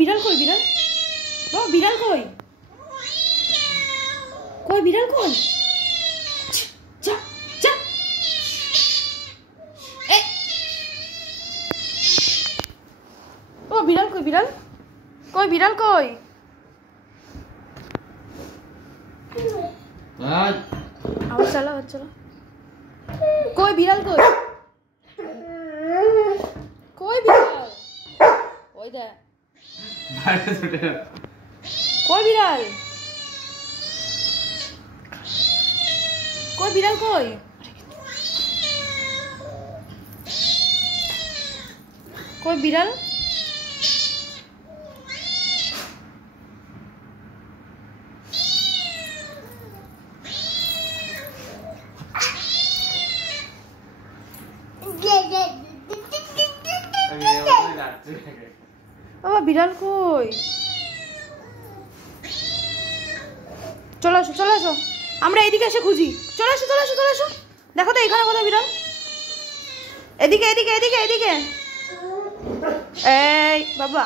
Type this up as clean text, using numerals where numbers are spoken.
বিড়াল কই? বিড়াল বাবা, বিড়াল কই? কই বিড়াল কই? যা যা। ও বিড়াল কই? বিড়াল কই? বিড়াল কই? আবার চলো, আবার চলো। কই বিড়াল কই? কই বিড়াল? ওই দেখ কই বিড়াল? কই বিড়াল কই? কই বিড়াল? বাবা বিড়াল কই? চলে আসো, চলে আসো, আমরা এদিকে এসে খুঁজি। চলে আসো, চলে আসো, চলে আসো। দেখো তো এখানে কোথায় বিড়াল? এদিকে এদিকে এদিকে এদিকে। এই বাবা।